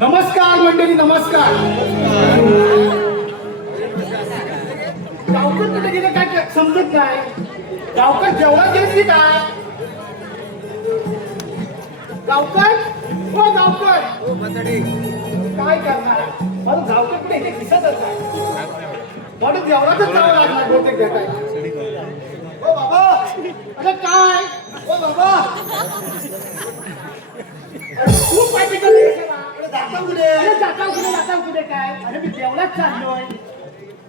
नमस्कार मंडळी, नमस्कार. गावकर कुठे गेले काय समजत नाही. गावकर जेवणात गेले की काय? गावकर हो गावकर काय करणार? मला गावकर कुठे इथे दिसतच नाही. म्हणून जेवणातच जावं लागणार बहुतेक भेटाय. हो बाबा, अरे काय हो बाबा, खूप पाहिजे का जाता कुठे काय? अरे मी देवळात चाललोय.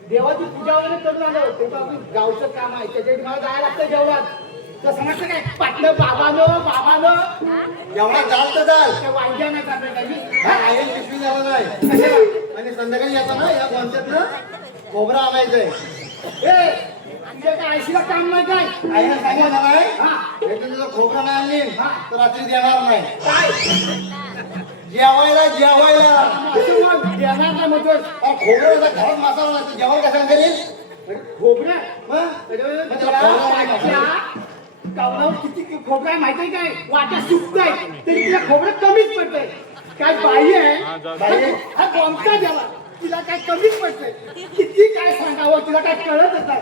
देवाची पूजा वगैरे करून आलो. ते गावचं काम आहे, त्याच्यासाठी मला जायला लागतं जेवणात. तर समजतं काय पाटलं बाबानो जेवणात जाल तर जाल. त्या वांग्या नाही चाललं काय मी आयन पिशवी जावं नाही. आणि संध्याकाळी येताना या कोणत्यातनं खोबरं आणायचंय. ए तुझ्या काय आयशीला काम नाही काय? आईनं सांगितलं नाही हा हे तुझं खोबरं नाही आणली हा. तर रात्री देणार नाही. काय जेवायला असं मग देणार नाही म्हणतो. खोबरं आता घरात मसाला नाही तर जेवण कशाला करेल? खोबरं मग अरे त्याला खोबरं नाही पाटच्या गावनावर किती खोबरं आहे माहिती आहे काय? वाट्या सुकताय तरी तिला खोबरं कमीच पडतंय. काय बाई आहे हा कोणता द्यावा, तिला काय कमीच पडतंय. किती काय सांगावं, तिला काय कळतच नाही.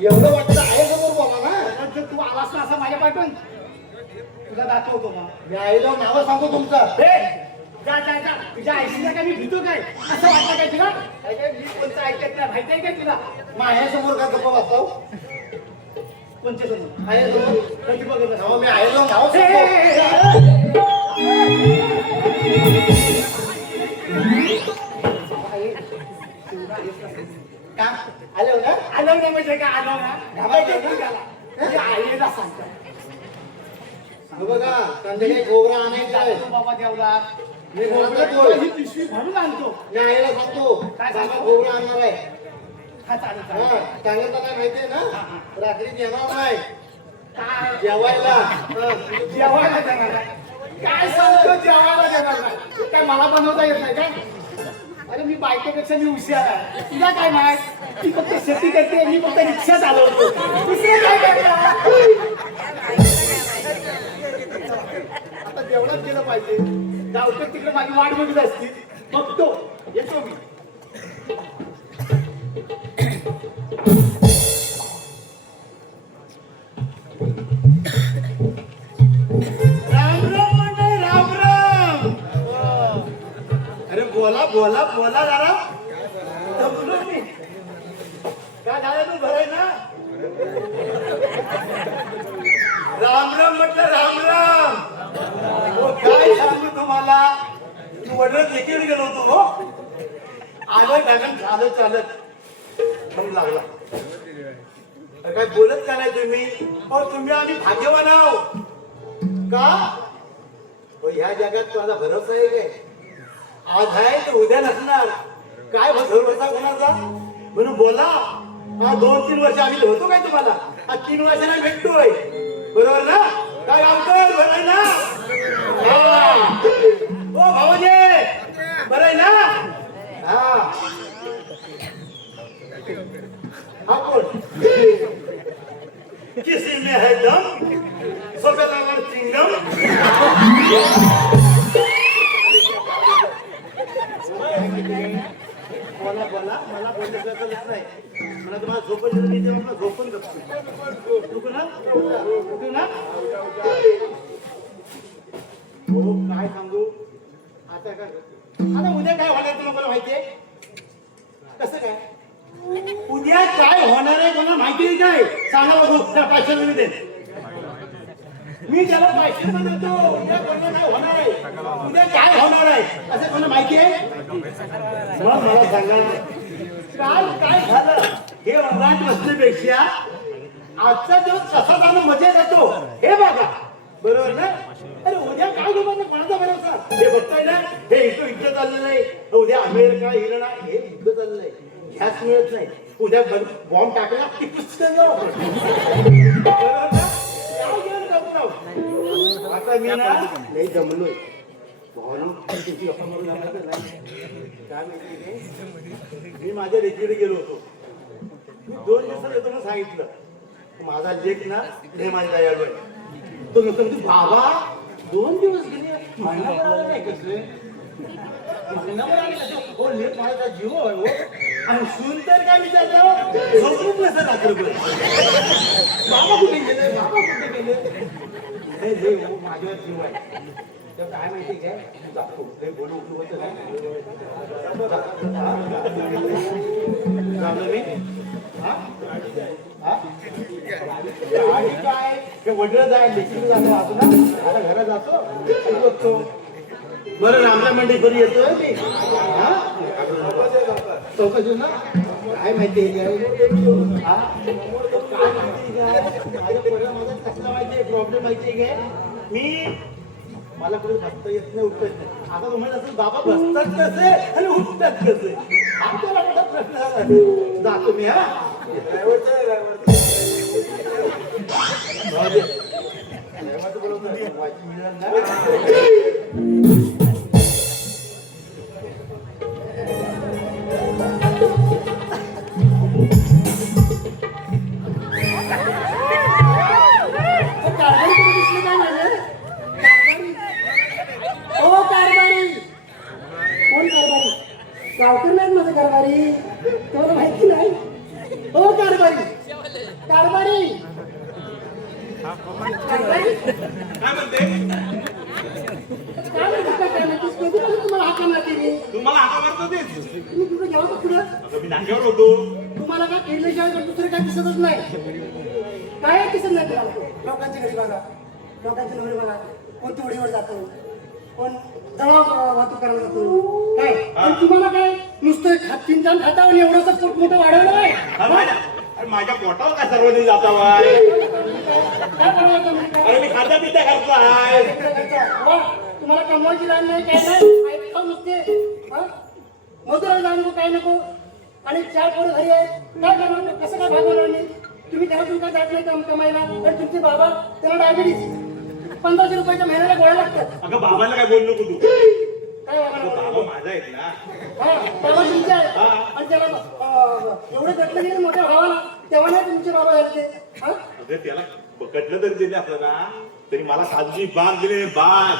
एवढं वाटतं आहे समोर बोला ना. जर तू आलास ना असं माझ्या पाठवून तुला दाखवतो मग. मी आईला नावं सांगतो तुमचं. जा जा जा, तुझ्या आईशीला काय मी भीतो काय? असं वाटलं काय तुला? काय काय मी कोणतं ऐकत नाही माहिती आहे काय तुला? माझ्यासमोर का गप्पा वाचताव? कोणत्या समोर आईसमोर कधी बघत नाव मी आईला नाव ए, ए, सांगतो. का आले होता? आलो ना म्हणजे काय आलो ना म्हणजे आईला सांगतो. हो बघा संध्याकाळी खोबरं आणायचं आहे. जातो बाबा देवला मी घरात बोल. ही पिशवी भरून आणतो. मी आईला सांगतो काय सांगा सांगतो? खोबरं आणणार आहे. हा चालेल हा चालेल. सांगितलं काय माहितीये ना रात्री येणार नाही काय जेवायला. जेवायला देणार नाही. काय सांगतो जेवायला देणार नाही? काय मला बनवता येत नाही काय? अरे मी बायकोपेक्षा मी हुशार आहे. तुला काय माहित? ती फक्त शेती करते, मी फक्त रिक्षा चालवतो. दुसरं काय करणार? आता जेवणात गेलं पाहिजे. गावकर तिकडे माझी वाट बघत असती. बघतो येतो मी. राम राम मंडळी, राम राम. अरे बोला बोला बोला जरा. दमलो मी. काय झालं तू बरं आहे ना? राम राम म्हटलं राम राम. हो काय सांगू तुम्हाला, तू वडील देखील गेलो होतो हो. आलं ढगान चालत चालत दम लागला. अरे काय बोलत का नाही तुम्ही? हो तुम्ही आम्ही भाग्यवान आहो का? हो ह्या जगात माझा भरोसा आहे काय? आज आहे तर उद्या नसणार. काय भरोसा कोणाचा? म्हणून बोला. हा 2-3 वर्ष आम्ही होतो काय तुम्हाला? हा 3 वर्षांना भेटतोय बरोबर ना? काय गावकर बरं आहे ना? हो भाऊजे बरं आहे ना? हा हा कोण? किसी में है दम सोबेलावर चिंगम. बोला बोला मला बोलायचं कळत नाही. मला तुम्हाला झोपून देतो मी तेव्हा झोपून बसतो. तू ना हो काय सांगू आता काय आता उद्या काय होणार तुला मला माहितीये? कसं काय उद्या काय होणार आहे कोणाला माहिती आहे काय? सांगा बघू त्या 500 मी दे. मी त्याला 500 देतो. उद्या कोणाला काय होणार आहे, उद्या काय होणार आहे असं कोणाला माहिती आहे? मग मला सांगा काल काय झालं? हे वाट बसण्यापेक्षा आजचा दिवस कसा जाणं मजेत येतो हे बघा बरोबर ना? अरे उद्या काय लोकांना कोणाचा भरोसा? हे बघताय ना हे युद्ध चाललेलं आहे. उद्या अमेरिका इराण हे युद्ध चाललेलं आहे. ह्याच मिळत नाही. उद्या बॉम्ब टाकला की पुस्तक आता मी ना नाही जमलोय. मी माझ्या लेकीकडे गेलो होतो. मी 2 दिवसात येतो ना सांगितलं. माझा लेख ना हे माझ्या दयाळू आहे. तो म्हणतो बाबा 2 दिवस गेले महिना नाही कसले हो लेट माझा जीव आहे हो आणि सून तर काय विचारतो झोपून नसतं रात्रभर बाबा कुठे गेले बाबा कुठे गेले हे जे हो माझ्यावर जीव आहे तर काय माहिती काय जातो ते बोलू उठू होतं मी हा हा आणि काय ते वडलं जाय लेखी जातो असं ना आता घरात जातो बघतो बरं रामला मंडई बरी येतोय मी हा चौकशी ना काय माहिती आहे काय हा काय माहिती काय माझ्या पोराला माझा कसला माहिती आहे प्रॉब्लेम माहिती आहे काय मी मला पुढे बसता येत नाही उठत नाही आता तुम्हाला असं बाबा बसतात कसे आणि उठतात कसे आमच्याला मोठा प्रश्न झाला जातो मी हा गावकर नाही माझं कारभारी तुम्हाला माहिती नाही हो कारभारी कारभारी काय म्हणते काय म्हणतेस कधी तुम्हाला हाका मारते मी तुम्हाला हाका मारतो तेच तुम्ही कुठे गेला होता पुढं आता मी नाक्यावर होतो तुम्हाला काय खेळल्याशिवाय दुसरं काय दिसतच नाही काय दिसत नाही तुम्हाला लोकांच्या घरी बघा लोकांच्या घरी बघा कोण तोडीवर जातो कोण दळाव वाहतूक करायला जातो काय आणि तुम्हाला काय नुसतं खातीन जाण खाता आणि एवढंच पोट मोठं वाढवलं आहे अरे माझ्या पोटावर काय सर्वजण जाता बाय काय करायला तुम्ही काय अरे मी खाता पिता करतो आहे वा, तुम्हाला कमवायची लाईन नाही काय नाही ऐकता नुसते मजुराला जाऊ नको काय नको आणि 4 पोरं घरी आहेत काय करणार कसं काय भागवणार नाही तुम्ही घरातून काय जात नाही काम कमायला तर तुमचे बाबा त्याला डायबिटीज 1500 रुपयाच्या महिन्याला गोळ्या लागतात अगं बाबांना काय बोलू नको तू काय बाबा बाबा माझा आहेत ना हा बाबा तुमचे आहेत आणि त्याला एवढे कटलं गेले मोठ्या भावाला तेव्हा नाही तुमचे बाबा झाले ते हा अगं त्याला कटलं तरी दिले असलं ना तरी मला काजूची बाग दिली बाग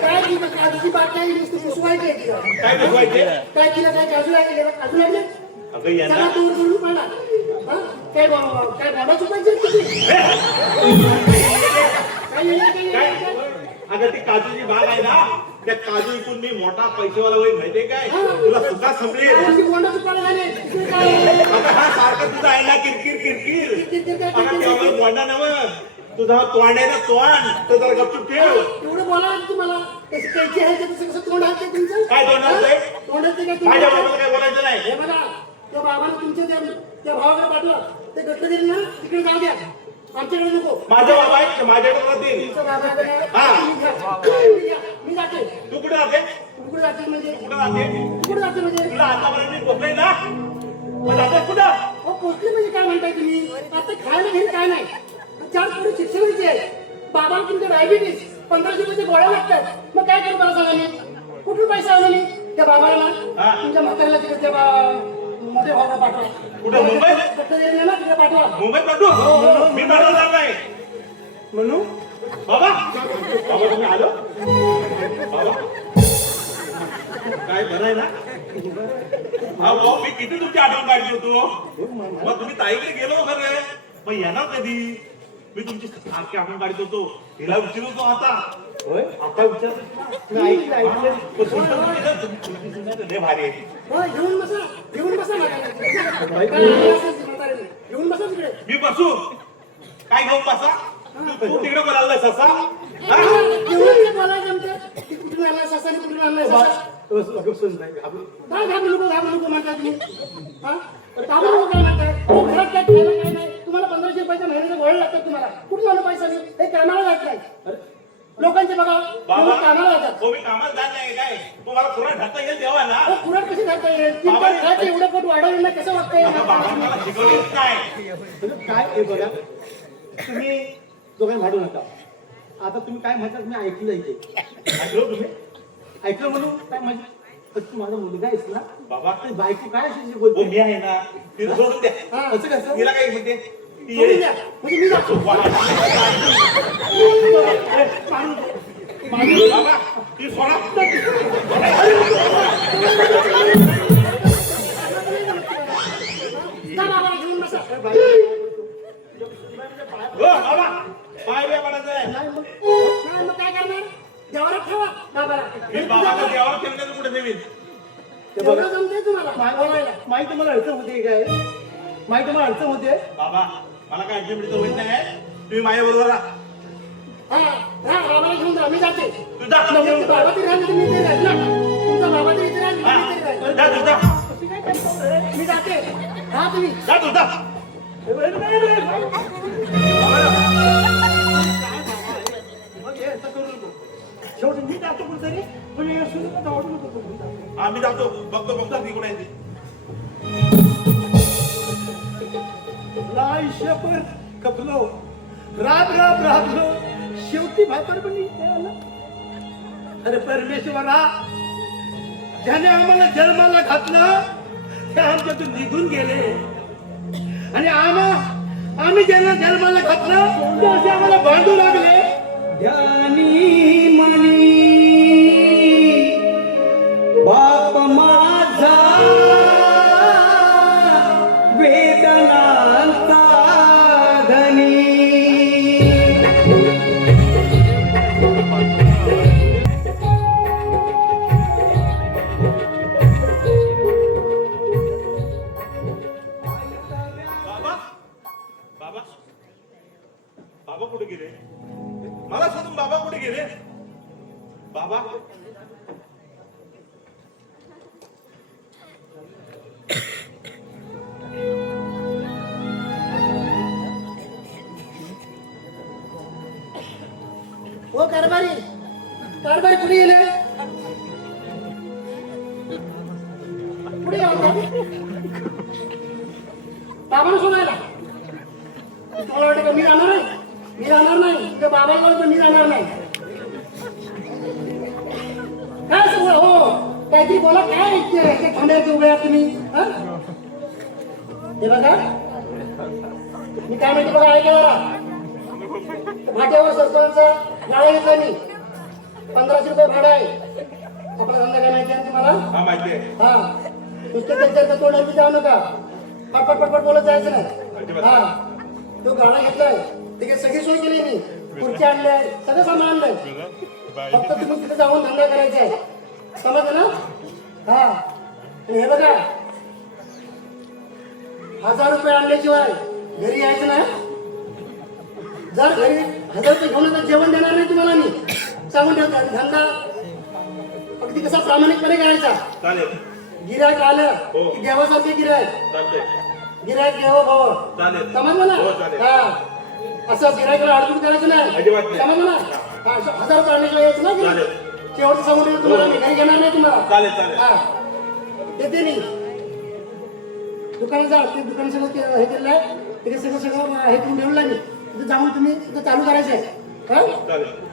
काय ती काजूची बाग काय नुसती पुसवायची आहे तिला काय दाखवायचे काय तिला काय काजू लागले काजू लागले अगं यांना सगळा दूर दूर पडला हा काय काय बाबा चुकायचे काय अगं ती काजूची बाग आहे ना त्या काजू इकून मी मोठा पैसेवाला होईल माहितीये काय तुला सुद्धा संपली कोंडा चुकायला झाले काय आता हा सारखं तुझा आहे ना किरकिर किरकिर आता तेव्हा तोंडा नव तुझा तोंड आहे ना तोंड तर जरा गपचूप ठेव एवढं बोला तुम्हाला कैची आहे तसं कसं तोंड आहे ते तुमचं काय तोंड असतंय? तोंडाचं काय माझ्या तुमचं बाबाला काय बोलायचं नाही हे बघा त्या बाबाला तुमच्या त्या भावाकडे पाठवा ते गट्ट दिले ना तिकडे जाऊ द्या आमच्याकडे नको माझा बाबा आहे माझ्याकडे राहतील तुमच्या बाबाकडे हा. मी जाते तू कुठे राहते तू कुठे जाते म्हणजे कुठे राहते तू कुठे जाते म्हणजे तुला आतापर्यंत मी पोचलोय ना मग जाते कुठं हो पोचले म्हणजे काय म्हणताय तुम्ही आता खायला घेणं काय नाही 4 पोरं शिक्षणाची आहे बाबाला तुमच्या डायबिटीस 1500 रुपयाच्या गोळ्या लागतात मग काय करू मला सांगा मी कुठून पैसा आणला मी त्या बाबाला ना तुमच्या म्हाताऱ्याला तिकडे त्या मोठ्या भावाला पाठवा कुठं मुंबईत? गट्ट दिले ना तिकडे पाठवा मुंबईत पाठवू मी पाठवणार नाही म्हणून बाबा बाबा तुम्ही आलो बाबा काय बरं आहे ना हा भाऊ मी किती तुमची आठवण काढली होतो मग तुम्ही ताईकडे गेलो खरं मग येणार कधी मी तुमची सारखी आठवण काढत होतो हिला विचारतो आता होय आता विचार ऐकलं लय भारी आहे हो घेऊन बसा घेऊन बसा तिकडे मी बसू काय घेऊन बसा तू तिकडे बोलायला ससा घेऊन बोलायचं आमचं कुठून आणलाय ससाने कुठून आणलाय ससा काय घाबरू नको म्हणताय तुम्ही हा घाबरू नको काय म्हणताय हो, घरात काय खायला काय नाही तुम्हाला 1500 रुपयाच्या महिन्याचा गोळ्या लागतात तुम्हाला कुठून आणू पैसा मी हे कामाला जात नाही लोकांचे बघा बाबा कामाला जातात हो मी कामाला जात नाही काय तुम्हाला पुरा ढाता येईल तेव्हा ना हो पुराण कशी करता येईल खायचं एवढं पोट वाढवलं नाही कसं वाटतंय बाबा मला शिकवलीच नाही काय हे बघा तुम्ही दोघांनी भांडू नका आता तुम्ही काय म्हणतात मी ऐकलं इथे ऐकलो तुम्ही ऐकलं म्हणून काय माझी पण तू माझा मुलगा आहेस ना बाबा ते बायको काय अशी हो बोलते मी आहे ना तिला सोडून द्या हा असं कसं तिला काय म्हणते ती सोडून येईल. द्या. म्हणजे मी जातो बाबा ती सोडा जा बाबाला घेऊन बसा. बाबा पाय बे पडायचं आहे नाही मग काय करणार? देवाला ठेवा बाबाला. मी बाबाला देवाला ठेवण्याचं कुठे नवीन तेवढं जमतंय तुम्हाला बोलायला. माहिती मला अडचण होते काय माहिती मला अडचण होते बाबा मला काय ऍक्टिव्हिटी होत नाही तुम्ही माझ्या बरोबर राहा हा बाबाला घेऊन जा. मी जाते. तू जा बाबा तरी राहिला तर मी तरी राहील ना. तुमचा बाबा तरी इथे राहिला हा, मी तरी राहील. जा तू जा अशी काय करतो? मी जाते. हा तुम्ही जा तू जा मग हे असं करू नको शेवटी मी जातो कुठेतरी पण हे असं नको जाऊ नको आम्ही जातो बघतो तिकडे आहे ते. आयुष्यभर कपलो राबलो शेवटी म्हातारपणी इथे आला. अरे परमेश्वरा ज्याने आम्हाला जन्माला घातलं ते आमच्यातून निघून गेले आणि आम्ही ज्यांना जन्माला घातलं ते असे आम्हाला भांडू लागले. ध्यानी मनी बाप माझा वेदनांचा धनी. बाबा बाबा बाबा कुठे गेले मला सांगून बाबा कुठे गेले बाबा हो कारभारी कुठे गेले? कुठे गेला बाबाला सोडायला? तुम्हाला वाटतं का मी राहणार नाही? मी राहणार नाही. त्या बाबाला बोलतो मी राहणार नाही. काय सगळं हो काहीतरी बोला. काय थांब्यात उभे आहात तुम्ही? हा? हे बघा मी काय म्हणते बघा ऐका जरा. भाट्यावर सरपंचचा गाळा घेतला मी. 1500 रुपये भाडं आहे. आपला धंदा काय माहिती आहे तुम्हाला? हा माहिती आहे हा नुसतं त्यांच्या तोंडावर जाऊ नका. पटपट बोलत जायचं नाही. हा तो गाळा घेतलाय तिथे सगळी सोय केली मी. खुर्ची आणल्या सगळं सामान आणलंय. फक्त तुम्ही तिथे जाऊन धंदा करायचा आहे. समजलं ना? हा आणि हे बघा 1000 रुपये आणल्याशिवाय घरी यायचं नाही. जर घरी 1000 रुपये घेऊन तर जेवण देणार नाही तुम्हाला मी सांगून ठेवतो. धंदा अगदी कसा प्रामाणिकपणे करायचा. चालेल गिऱ्हाईक आलं हो. की देवासारखे गिऱ्हाईक. चालते गिऱ्हाईक देव भाव. चालेल समजलं ना? हो, चालेल. हा असं गिऱ्हाईकला अडचण करायचं नाही. अजिबात नाही. समजलं ना? हा 1000 रुपये आणल्याशिवाय यायचं ना घरी. चालेल. शेवटचं सांगून ठेवतो तुम्हाला मी घरी घेणार नाही तुम्हाला. चालेल चालेल हा देते मी. दुकानात जा. ते दुकान सगळं हे केलेलं आहे. तिथे सगळं हे करून ठेवलं मी. तिथे जाऊन तुम्ही तिथं चालू करायचं आहे. हा चालेल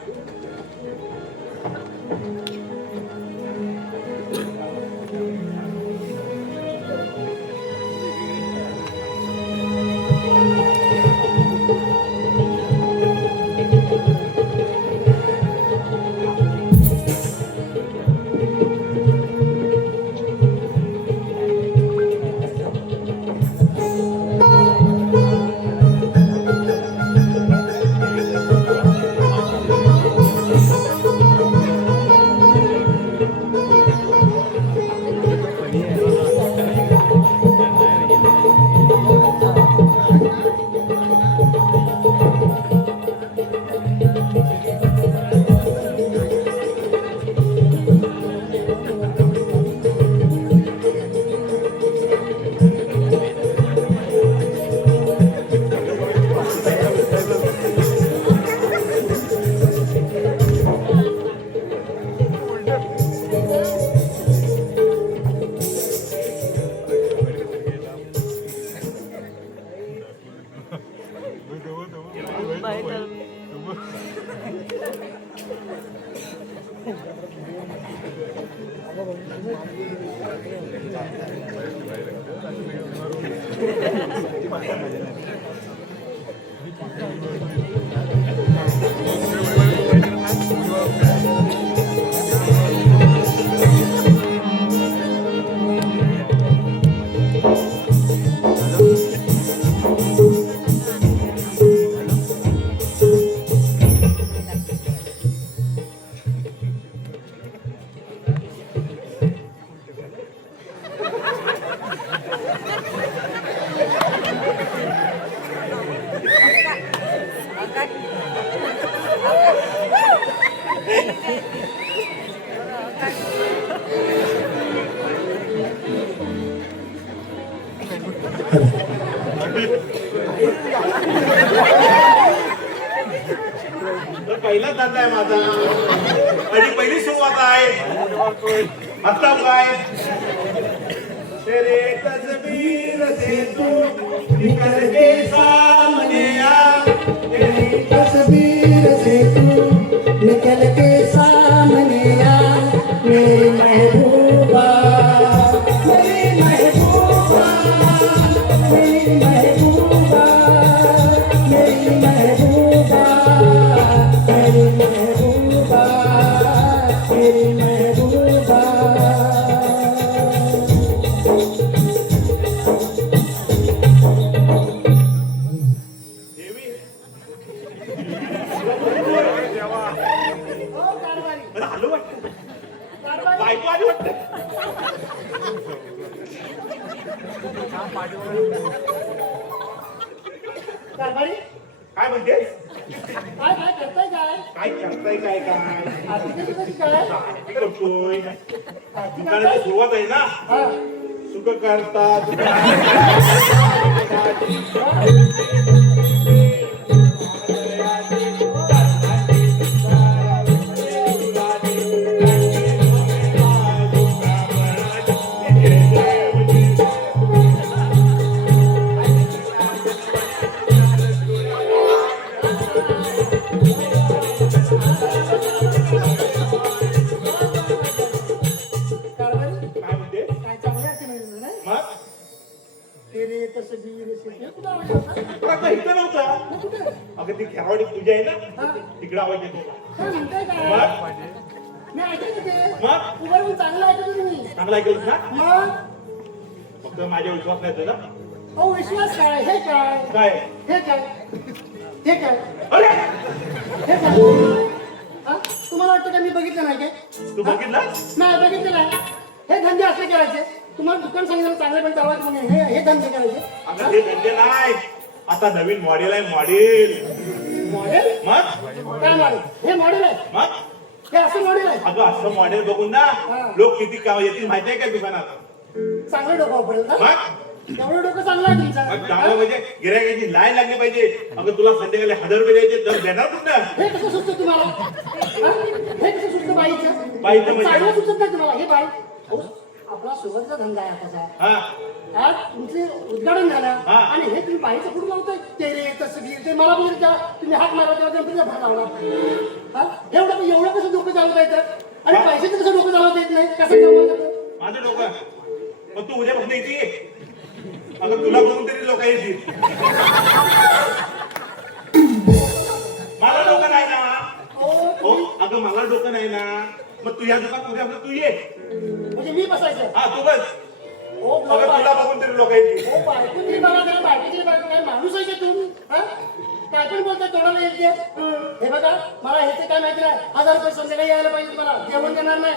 चाललाय माझा आणि पहिली सुरुवात आहे आता काय तेरे तस्वीर से तू निकल के सामने आ तेरी तस्वीर से तू निकल के सामने आ मेरी महबूबा मेरी महबूबा मेरी महबूबा मेरी महबूबा मेरी महबूबा मेरी महबूबा देवी ओ कारभारी मला आलो वाटतं कारभारी बायको आली वाटतं कारभारी काय म्हणतेस काय काय करताय काय काय करताय काय आरती कशी काय काय करतोय आरती दुकानाची करताय? सुरुवात आहे ना हा. सुख करतात कारभारी काय म्हणते काय चांगली आरती म्हणजे नाही मग तेरे तस्वीर से हे कुठं आवाज होता? पण आता इथं नव्हता मग कुठं? अगं ती खेळवाडी तुझी आहे ना हा. तिकडे आवाज येतो काय म्हणताय काय मग मी ऐकलं ते मग? उभं राहून चांगलं ऐकलं तुम्ही चांगला ऐकलं ना मग फक्त माझ्या विश्वास नाही तुला अहो विश्वास काय हे काय काय हे काय हे काय अरे हे काय हा? तुम्हाला वाटतं का मी बघितलं नाही काय तू बघितला नाही बघितलं नाही हे धंदे असे करायचे तुम्हाला दुकान सांगितलं चांगले पण चालवायचे म्हणून हे धंदे करायचे अगं ते धंदे नाही आता नवीन मॉडेल आहे मॉडेल मॉडेल मग काय मॉडेल हे मॉडेल आहे मग हे असं मॉडेल आहे अगं असं मॉडेल बघून ना लोक किती का येतील माहिती आहे का दुकानात चांगलं डोकं वापरेल का मग एवढं डोकं चांगलं आहे मग तुमचं चांगलं म्हणजे गिरायकाची लाईन लागली पाहिजे अगं तुला संध्याकाळी 1000 रुपये द्यायचे दर देणार कुठं हे कसं सुचतं तुम्हाला हा? हे कसं सुचतं बाईचं बाईचं म्हणजे? चांगलं सुचत नाही तुम्हाला हे बाई अहो, आपला सुरुवातीचा धंदा आहे आताचा हा आज तुमचे उद्घाटन झालं हा. आणि हे तुम्ही बाईचं कुठून लावताय तेरे तस्वीर ते मला बोलत का तुम्ही हात मारा तेव्हा गणपतीला भात लावला हा एवढं कसं डोकं चालवता येतं आणि पैशाचं कसं डोकं चालवता येत नाही कसं चालवता येतं माझं डोकं मग तू उद्यापासून येते अगं तुला बघून तरी लोक येतील मला डोकं नाही ना अहो, हो अगं मला डोकं नाही ना मग तू या दुकान उद्यापासून तू ये म्हणजे मी बसायचं हा तू बस हो अगं तुला बघून तरी लोक येतील हो बायको तरी बघा जरा बायकोची बायको काय माणूस आहे का तुम्ही हा काय पण बोलताय तोडाला येते हे बघा मला हे ते काय माहिती नाही 1000 रुपये संध्याकाळी यायला पाहिजे मला जेवण देणार नाही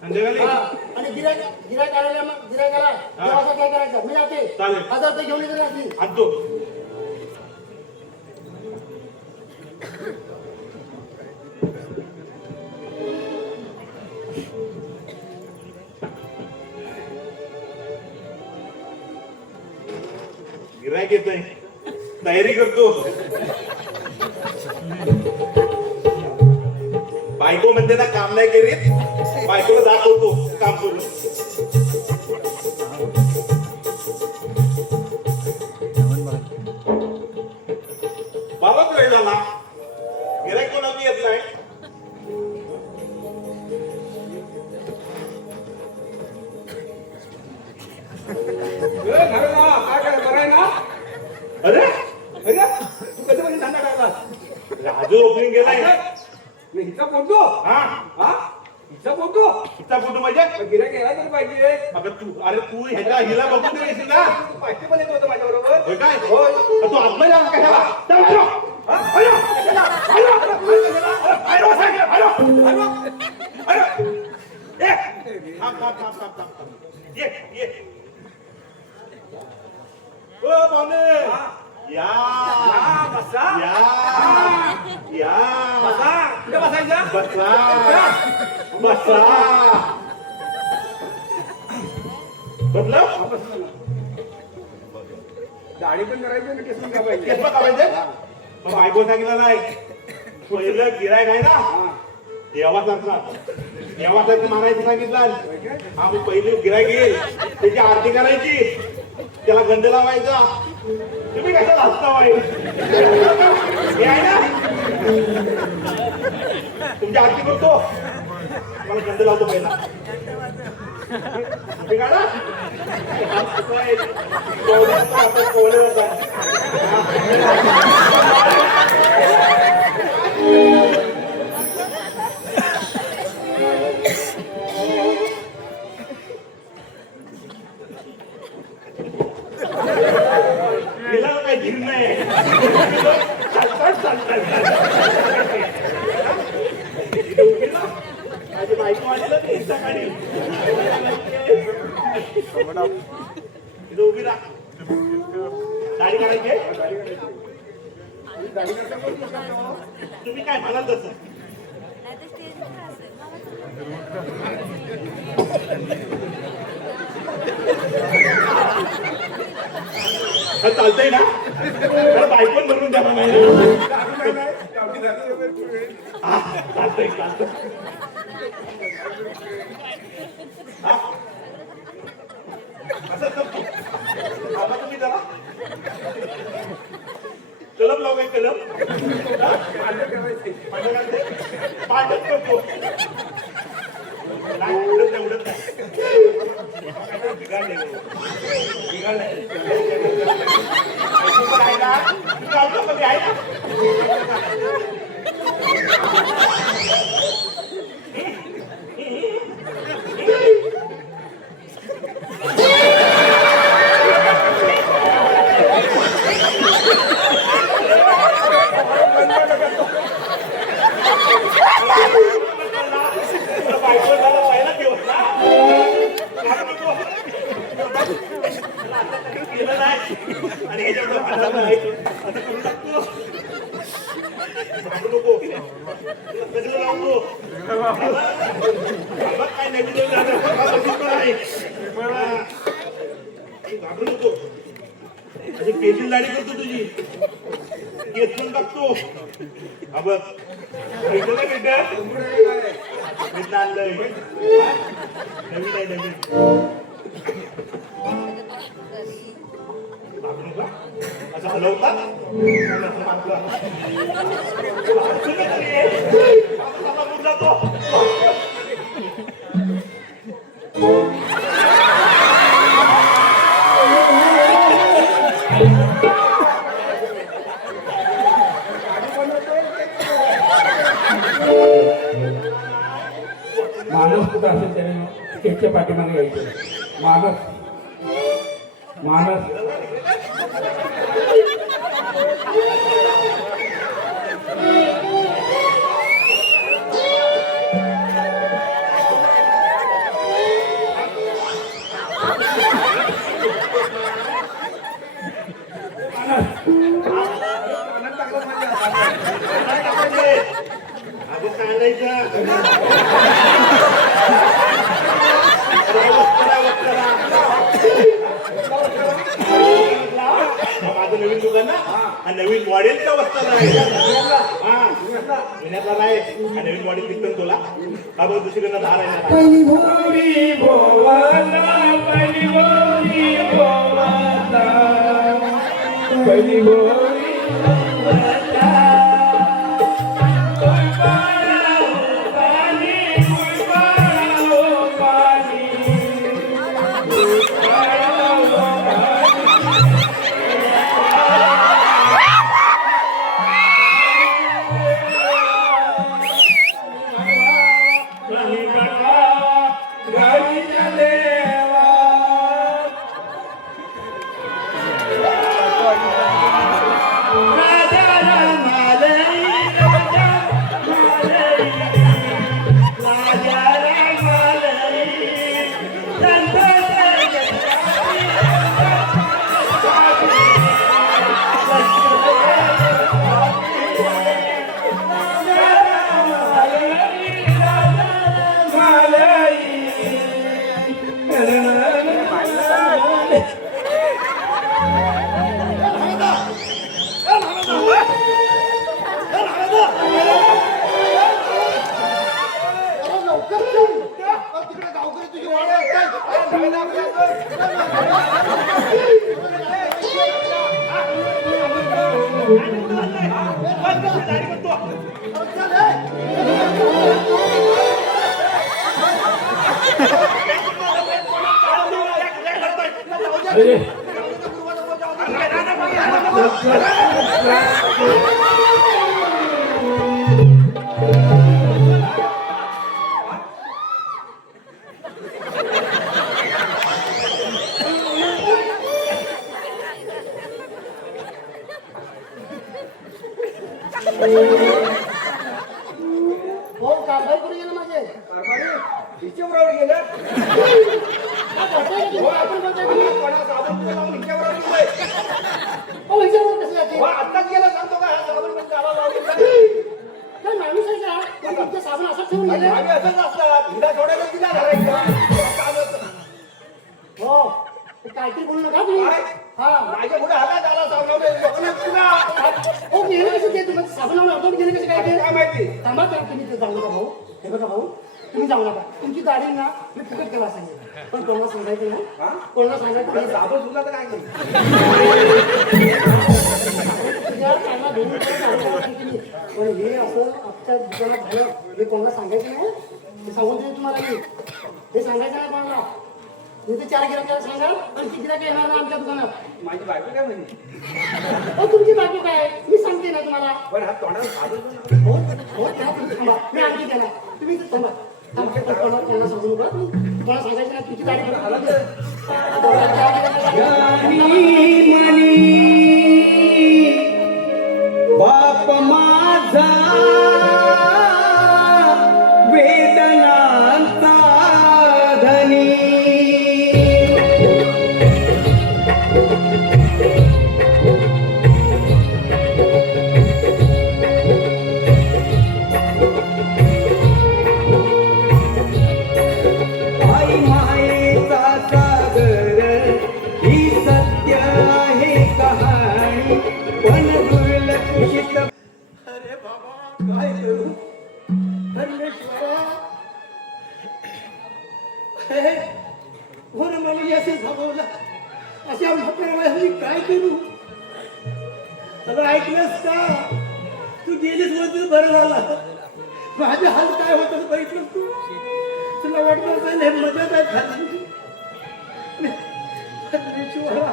संध्याकाळी हा आणि गिरायक आलेल्या मग गिरायकाला देवाचं काय करायचं मी जाते चालेल. 1000 रुपये घेऊन येते रात्री आणतो गिरायक येतोय तयारी करतो बायको म्हणते ना काम नाही करीत बायकोला दाखवतो काम करून बाबाच वेळ झाला गिरायक कोणाला येत नाही अरे राजू ओपनिंग गेलाय हिचा फोटो हा हा हिचा फोटो तिचा फोटो म्हणजे गिऱ्हाईक यायला तरी पाहिजे अगं तू अरे तू ह्याच्या हिला बघून तरी येशील ना पाचशे पण येत होतं माझ्या बरोबर होय काय तू आतमध्ये आला कशाला चल, हॅलो. ए, थांब. ये ओ पाहुणे या बसा या बसा कुठे बसायचं बसा बदला दाढी पण करायची आणि केस पण कापायचे केस कापायचे मग बायको सांगितलं नाही पहिलं गिरायक आहे ना देवासारखं मारायचं सांगितलं. आम्ही पहिली गिरायक येईल त्याची आरती करायची, त्याला गंध लावायचा. तुम्ही कशाला हसता बाई? हे आहे ना तुमची आरती करतो, मला गंध लावतो पहिला. तुम्ही काढा कोवले जातात. तिला काही धीर नाही. माझी बायको आली ना ती सकाळी उभी राहा. दाढी काढायची तुम्ही काय म्हणाल तसं. चालतंय ना बायकोन म्हणून द्या नाही चालतंय चालतंय. असं करतो तुम्ही जरा कलम लाव काय कलम पाठच करतो. नाही उडत नाही उडत नाही बिघाडले बिघाडले आहे ना चालतो कधी आहे ना. आणि ह्याच्यावर काय नवीन घाबरू नको. अशी केली दाढी करतो तुझी केस पण टाकतो. हा बघ ऐकलं नाही बेटा आणलंय नवीन आहे नवीन. असं हलवतात जातो. माणूस कुठं असेल त्याने स्टेजच्या पाठीमागे यायचं. माणूस माणूस माझं नवीन दुकान ना हा नवीन मॉडेलचा वस्ताला आहे. हा पुण्यातला नाही हा नवीन मॉडेल दिसतं तुला. हा बघ दुसरीकडनं धार आहे. पहिली भोरी भोवाला पहिली भोरी भोवाला पहिली भोरी काय दाखवलं आपण? दाढी करतो अरे हो कारभार कुठे गेलं माझे कारभारी, हिच्याबरोबर गेलं. हो, आपण बोलतोय की नाही? कोणाला साबण बिबण लावून हिच्याबरोबर गेलंय. हो विचारलं कसं जाते हो, आत्ताच गेला सांगतो का हा साबण बिबण त्याला लावून काय माणूस आहे का तुम्ही तुमचे साबण असं ठेवून गेले आम्ही असंच असतात हिला सोडायला तिला धरायचं. हो ते काहीतरी बोलू नका तुम्ही काय? हा माझ्या पुढे हातात आला साबणावर लोकांना तुला हो गेले कसं ते तुम्ही साबण लावून गेले कसं काय ते काय माहिती थांबा तर तुम्ही ते जाऊ नका भाऊ हे बघा भाऊ तुम्ही जाऊ नका तुमची गाडी ना मी फुकट केला सांगेल पण कोणाला सांगायचं हा? ना कोणाला सांगायचं तुला नाही. साबण सुद्धा तर काय नाही. तुझ्या कानाला धरून परत गाडी चालवायची तुम्ही. पण हे असं आमच्या दुकानात झालं हे कोणाला सांगायचं नाही हे सांगून देईन तुम्हाला मी हे सांगायचं नाही कोणाला तुम्ही ते 4 गिरायकाला सांगा आणि ती गिरायक येणार नाही आमच्या दुकानात माझी बायको काय म्हणते हो तुमची बायको काय मी सांगते ना तुम्हाला पण हा तोंडाला साबण पण हो हो त्या तुम्ही थांबा मी आणखी देणार तुम्ही इथं थांबा थांबा पण कोणाला सांगू नका तुम्ही कोणाला सांगायचं नाही तुमची गाडी करून आला बाप माझा वेदनांचा धनी आई मायेचा सागर ही सत्य आहे कहाणी पण दुर्लक्षित अरे बाबा काय करू परमेश्वरा हे वर मला असे जमवलं अशा म्हाताऱ्याला मी काय करू सगळं ऐकलंस का तू गेलीस म्हणजे बरं झालं माझ्या हाल काय होतं बघितलं तू तुला वाटलं असेल हे मदत आहे झाली परमेश्वरा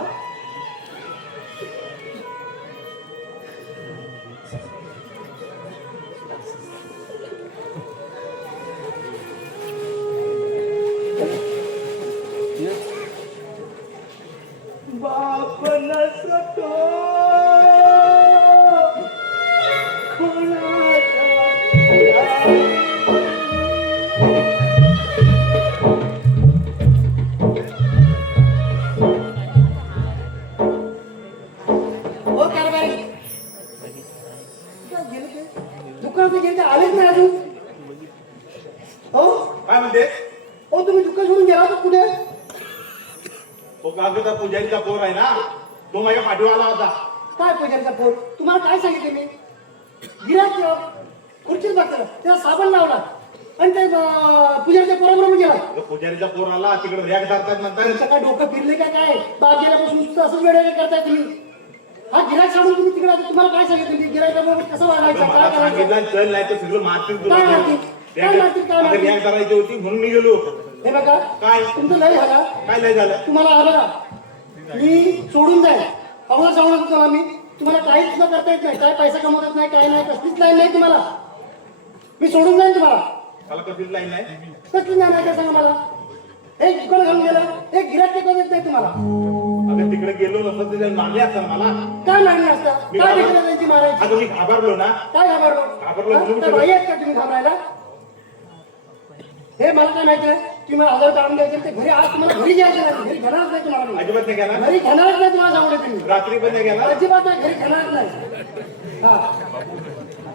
बाप नसतो हो कारभारी गेले ते दुकानात गेले ते आलेच नाही अजून हो काय म्हणते हो तुम्ही दुकान सोडून गेला तर कुठे तो कागदा पुजारीचा पोर आहे ना तो माझ्या पाठीवर आला होता काय पुजारीचा पोर तुम्हाला काय सांगितले मी गिराक खुर्चीत बसला त्याला साबण लावला आणि ते पुजारीच्या पोराबरोबर गेला तो पुजारीचा पोर आला तिकडे रॅक धरतात तुमचं नंतर काय डोकं फिरले का काय बाग गेल्यापासून नुसतं असंच वेळ करताय तुम्ही हा गिराक सोडून तुम्ही तिकडे आता तुम्हाला काय सांगितलं मी गिरायकाबरोबर कसं वागायचं मला काय करायचं सांगितलं चल नाही तर सगळं मारतील तुला. काय मारतील? काय मारतील? काय मारतील? रॅक धरायची होती म्हणून मी गेलो हे बघा काय? तुमचं लय झाला काय नाही झालं तुम्हाला आलं मी सोडून जाईल अगोदर सांगू नका तुम्हाला मी तुम्हाला काहीच सुद्धा करता येत नाही काय पैसा कमवत येत नाही काय नाही कसलीच लाईन नाही तुम्हाला मी सोडून जाईन तुम्हाला मला कसलीच लाईन नाही कसली नाही काय सांगा मला एक दुकान घालून गेलं एक गिराक टेकवत येत नाही तुम्हाला अगं तिकडे गेलो नसतं तिथे मारले असतात मला काय मागणी असतं काय भेटलं त्यांची मारायची अगं मी घाबरलो ना काय घाबरलो घाबरलो म्हणून हा? तर बाई आहेत का तुम्ही घाबरायला हे मला काय माहिती आहे तुम्ही मला 1000 काढून द्यायचे ते घरी आज तुम्हाला घरी जायचं नाही घरी घेणारच नाही तुम्हाला मी. अजिबात नाही गेला घरी घेणारच नाही तुम्हाला सांगू तुम्ही रात्री पण नाही गेला अजिबात नाही घरी घेणारच नाही हा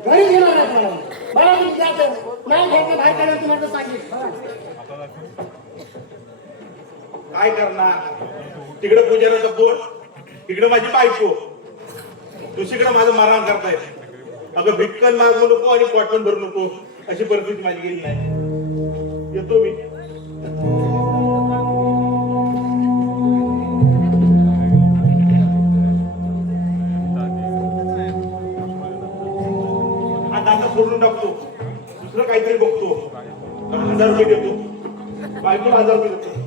घरी घेणार नाही तुम्हाला मला तुम्ही द्यायचं नाही घ्यायचं बाहेर काढायला तुम्हाला तर सांगितलं काय करणार तिकडे पुजाराचा पोर तिकडे माझी बायको दुसरीकडे माझं मारहाण करतायत अगं भिक्कन मागू नको आणि कॉटन भरू नको अशी परिस्थिती माझी गेली नाही येतो मी लावतो दुसरं काहीतरी बघतो 1000 रुपये देतो बायकोला 1000 रुपये देतो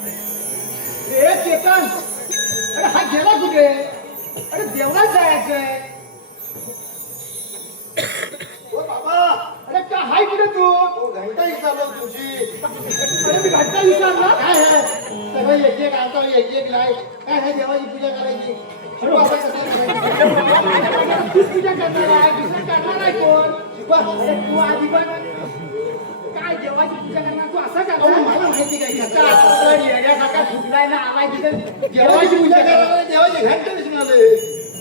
ए चेतन, अरे हा गेला कुठे? अरे देवळात जायचंय. ओ बाबा अरे का हाय कुठे तू? ओ घंटा विचारलो तुझी अरे मी घंटा विचारला. काय आहे सगळं एक एक आता एक एक लाय काय आहे देवाची पूजा करायची शिवा असं कसं करायचं? तू पूजा करणार आहे, दुसरं करणार आहे कोण? शिवा अरे तू आधी पण काय देवाची पूजा करणार तू असं अहो, करणार? मला माहिती काय त्याचा आपण येण्यासारखा फुटलाय ना आलाय तिथे देवाची पूजा करायला देवाची घंटा दिसून आले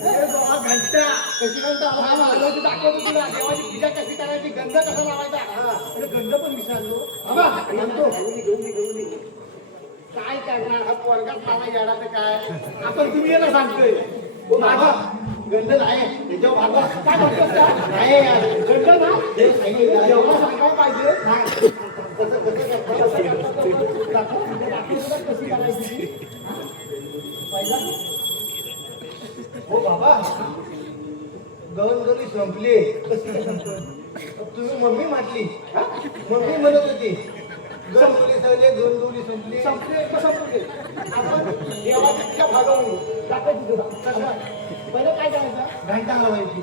अरे बाबा घंटा कशी घंटा हा मला तू दाखवतो तुला देवाची पूजा कशी करायची गंध कसा लावायचा. अरे गंध पण विसरलो. बाबा म्हणतो काय करणार हा पोरगाच मला येणार काय आपण तुम्ही याला सांगतोय. ओ बाबा गंध नाही त्याच्यावर भागवा काय म्हणतोस का? नाही यार गंध ना देव सांगितलं आहे. एवढं सांगायला पाहिजे. कसं कसं करता? कसं करतात तो? दाखव, म्हणजे दाखव तुला कशी करायची. पहिला हो बाबा गवनगरी संपली कशी काय संपलं? तुम्ही मम्मी म्हटली हा? मम्मी म्हणत होती गवनगरी संपली गवनगरी संपली संपले का संपले? आपण देवाची पूजा भागवली. दाखव तुझं. कसं? पहिलं काय करायचं? घंटा लावायची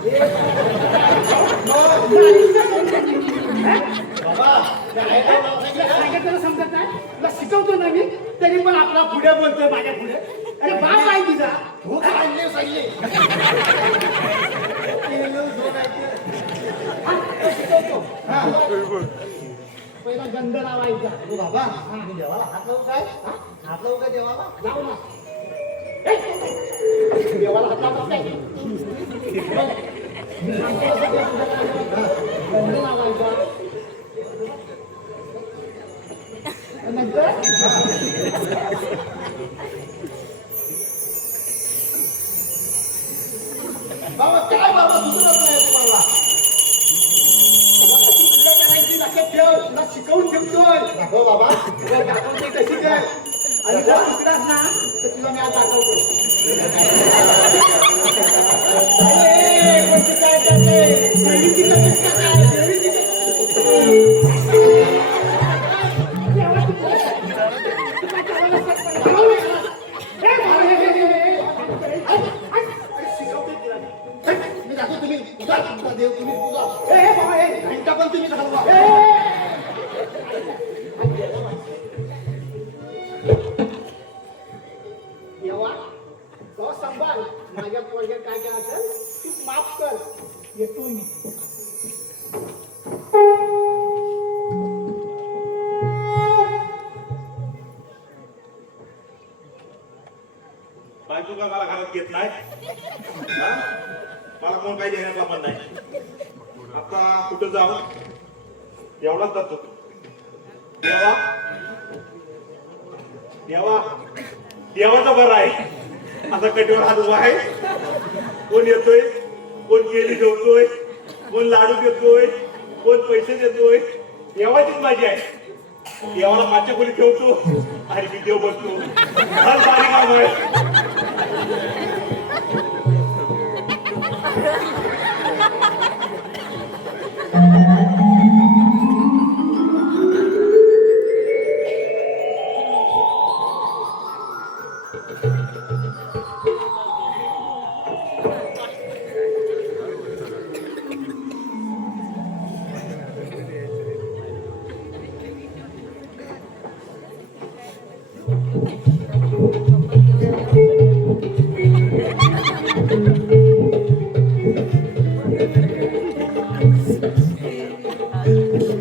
बाबा काय तुला सांगितलं समजत नाही. तुला शिकवतो ना मी तरी पण आपला पुढे बोलतोय माझ्या पुढे. अरे बाप आहे तुझा. हो सांगले सांगले शिकवतो. हा पहिला गंध लावायचा. हो बाबा मी देवाला हात लावू काय हा? हात लावू काय देवाला लाव ना. देवाला हात लावतात काय? सांगतो असं ते पूजा करायचं. गंध लावायचा. नंतर बाबा काय बाबा सुचत नाही तुम्हाला कशी पूजा करायची लक्षात ठेव. तुला शिकवून ठेवतोय. हो बाबा तुला दाखवते कशी काय. आणि जर शिकलास ना तर तुला मी आज दाखवतो. अरे, कशी काय करते? देवीची कशी काय? देवीची कशी? देवाची पूजा. तुला करायला सांगतो. लावू नका. ए, भाऊ, अरे, शिकवते तिला मी. मी दाखव तुम्ही पूजा तुमचा देव तुम्ही पूजा ए, भाऊ, ए. घंटा पण तुम्ही घालवा देवा तो संभाळ. माझ्या पोरग्यात काय केलं असेल तू माफ कर. येतो मी. बायको का मला घरात घेत नाही हा? मला कोण काही देण्याचा पण नाही आता कुठं जाऊ एवढाच जातो देवा देवा देवाचा बरं आहे आता कटीवर हात उभा आहे कोण येतोय कोण केली ठेवतोय कोण लाडू देतोय कोण पैसे देतोय देवाचीच माझी आहे देवाला मागच्या खोली ठेवतो आणि मी देव बसतो फार भारी काम आहे Thank you.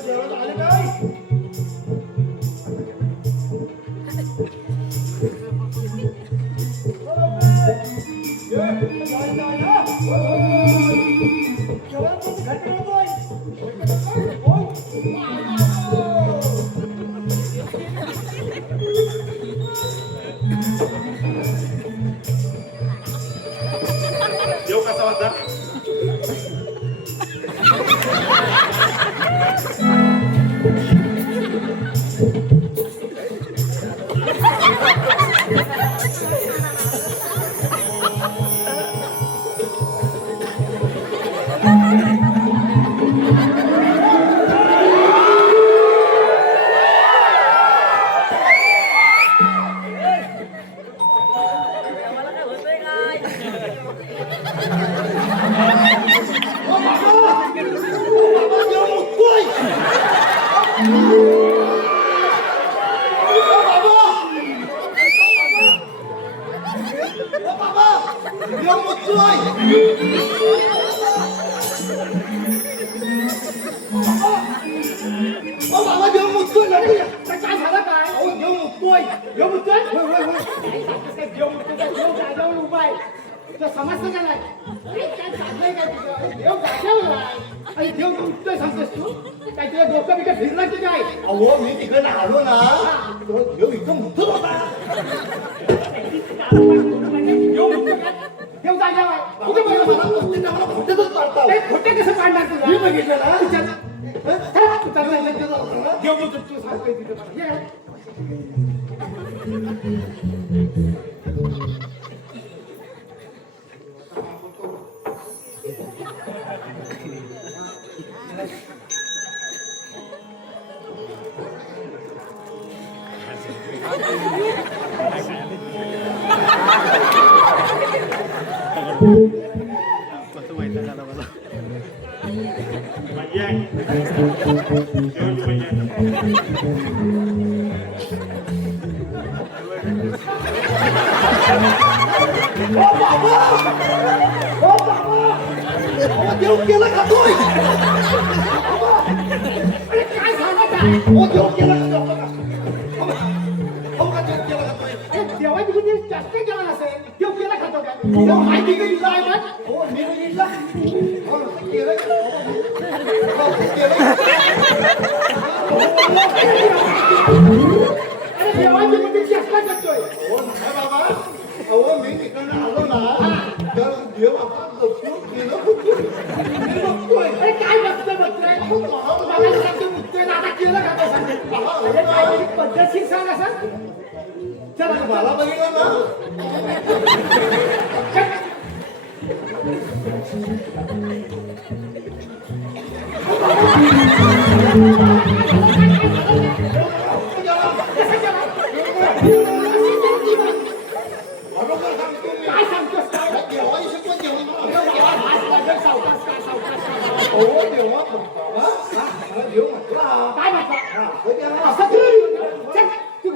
जेवण आले काय? देव कसा वाटता काय झालं काय देव मुक्तोय देव मुक्तोय देव मुक्तोय देव जागेवर उभा आहे तुला समजतं का नाही काय चाललंय काय तुझं देव जागेवर आहे आणि देव मुक्तोय सांगतोस तू काय तुला डोकं बिकं फिरलं की काय अहो मी तिकडे आलो ना तो देव इथं मुक्तच होता. देव मुक्तोय का? देव जागेवर आहे कुठे बघा मला मला खोट्यातच पाडता. ते खोटे कसं पाडणार तुला मी बघितलं ना. देव मुक्तोय तू सांगतोय तिथं मला. ये. मजा आहे देवाची मजा देव केलं खातोय. अरे काय झालं काय ओ देव केलं खातोय. हो का देव केलं खातोय. अरे देवाची बुद्धी जास्त केला नसेल देव केला खातो काय देव माहिती का तुला आहे पण हो मी बघितलं. हो, केलं. हो, केलं. अरे देवाची बुद्धी जास्त करतोय हो नाही बाबा. अहो मी तिकडनं आलो ना तर देव आपला लपून केलं मी बघतोय. अरे काय बघतोय मला सांगतो मुक्तोय दादा केलं खातो सांगते अरे काय पद्धतशीर सांग असं चला मला बघितलं ना बरोबर सांगतो मी काय सांगतोस काय देवाची शपथ देवा काय हो देवा मला देव म्हटला म्हटलं असं चल तू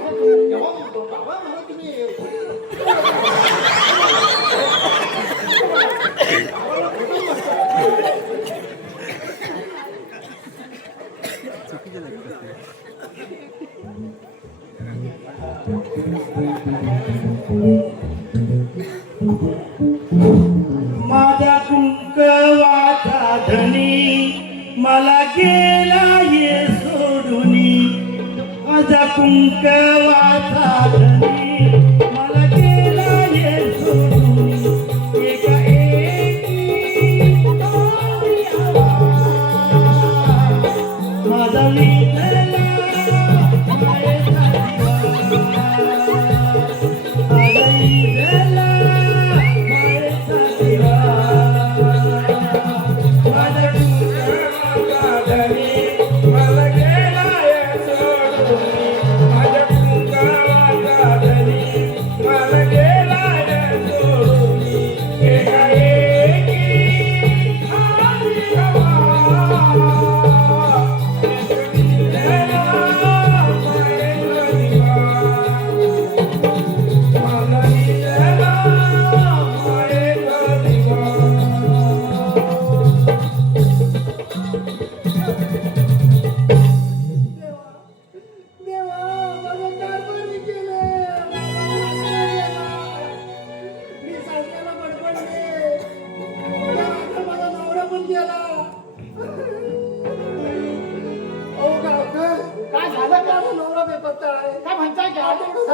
देवा म्हणतो बाबा मला तुम्ही माझ्या कुंकवाचा धनी मला गेला ये सोडूनी माझा कुंकवाचा धनी मला गेला ये सोडूनी एका एकी माझा विठला मायेचा दिवा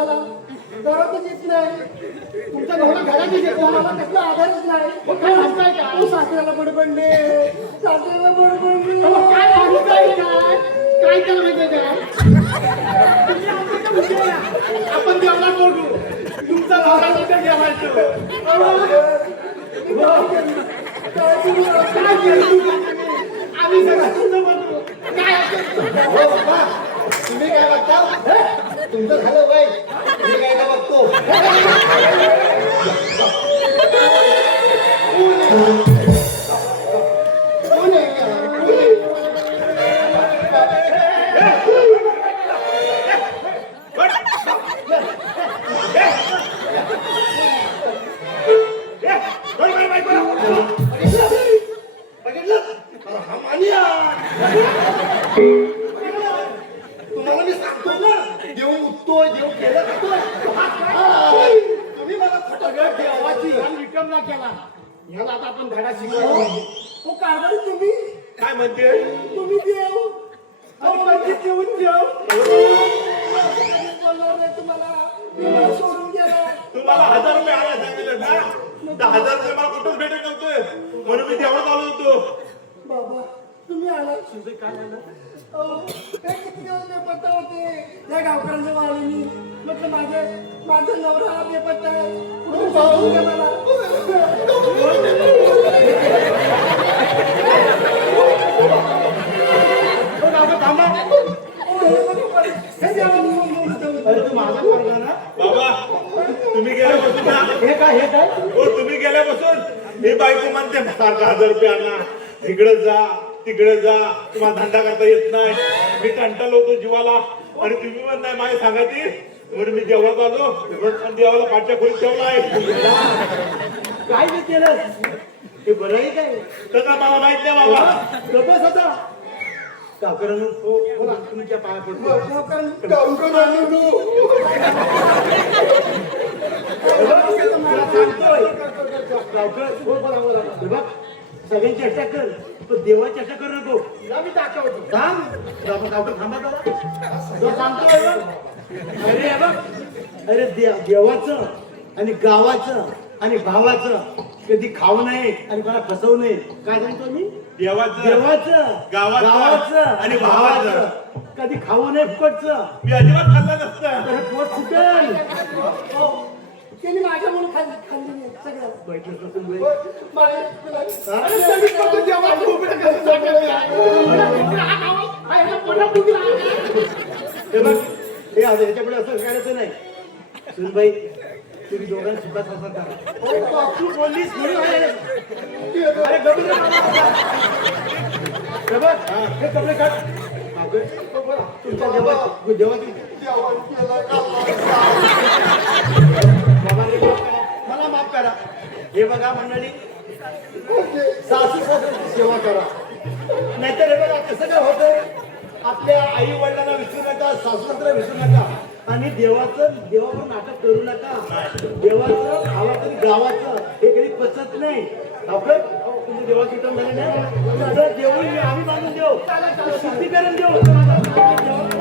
झाला दररोजच येत नाही तुमच्या भावाला घरात येतो मला कसला आधारच नाही मग काय म्हणताय का तू सासऱ्याला बडबडले सासऱ्याला बडबडले काय सांगितलंय काय केलं माहितीये का आपण देवला बोलू तुमचा भावना नका ठेवायचं काय केलं आम्ही सगळं तुमचं बोलू काय हो बाबा, तुम्ही काय बघता तुमचं झालं बाई मी काय का बघतो तुम्हाला मी सांगतो ना देव उठतोय देव केलं खातोय तुम्ही मला सगळं देवाची विक्रमला केला ह्याला आता आपण धडा शिकवला हो कारभारी तुम्ही काय म्हणते तुम्ही देव अहो म्हणजे देऊन देव बोलणार नाही तुम्हाला देवाला सोडून गेला तुम्हाला 1000 रुपये आला सांगितलं ना 10,000 रुपये मला कुठंच भेटत नव्हते म्हणून मी तेवढं चालू होतो बाबा तुम्ही आला तुझे काय झालं अहो हे किती दिवस बेपत्ता होते या गावकऱ्यांच्या वाळीनी म्हटलं माझा नवरा बेपत्ता आहे कुठून सांगू द्या मला हो बाबा थांबा हे द्यावं म्हणून अरे तू माझा पोरगा ना बाबा तुम्ही गेल्यापासून ना हे काय हो तुम्ही गेल्यापासून मी बायको म्हणते सारखा 1000 रुपये आणा इकडे जा तिकडे जा तुम्हाला धंदा करता येत नाही मी कंटाळलो होतो जीवाला आणि तुम्ही पण नाही माझ्या सांगायची म्हणून मी देवळात आलो आणि देवाला पाठच्या खोलीत ठेवला आहे काय नाही केलं हे बरं आहे काय तसं मला माहित नाही बाबा गप्पच होता काकरांनो बोला तुमच्या पाया पडतो तुला सांगतोय गावकर बोल बोला बोला हे बघ सगळ्यांची चर्चा कर पण देवाची चर्चा करू नको मी दाखवतो थांब बाबा गावकर थांबा जरा तो सांगतोय बघ अरे हे बघ अरे देवाचं आणि गावाचं आणि भावाचं कधी खाऊ नये आणि मला फसवू नये काय सांगतो मी देवाचं गावाचं आणि भावाचं कधी खाऊ नये फुकटचं मी अजिबात खाल्ला नसतं तर पोट सुटेल त्यांनी माझ्या म्हणून खाल्ली नाही सगळं बैठलं नसून बाई. हे बघ हे आता ह्याच्यापुढे असं करायचं नाही सुनबाई तुम्ही दोघांना सुखात असं करा तू बोललीस म्हणून आहे. अरे गबी रे बाबा. हे बघ हे कपडे काढ तुमच्या देवाची बाबा रे माफ करा. मला माफ करा हे बघा मंडळी सासू सासऱ्याची सेवा करा नाहीतर हे बघा कसं काय होतंय आपल्या आई वडिलांना विसरू नका सासू सासऱ्याला विसरू नका आणि देवावर नाटक करू नका देवाचं भावाचं गावाचं हे कधी पचत नाही आपण तुमचं देवाचं विठ्ठल झालं नाही देऊ आम्ही बांधून देऊ शुद्धीकरण देऊ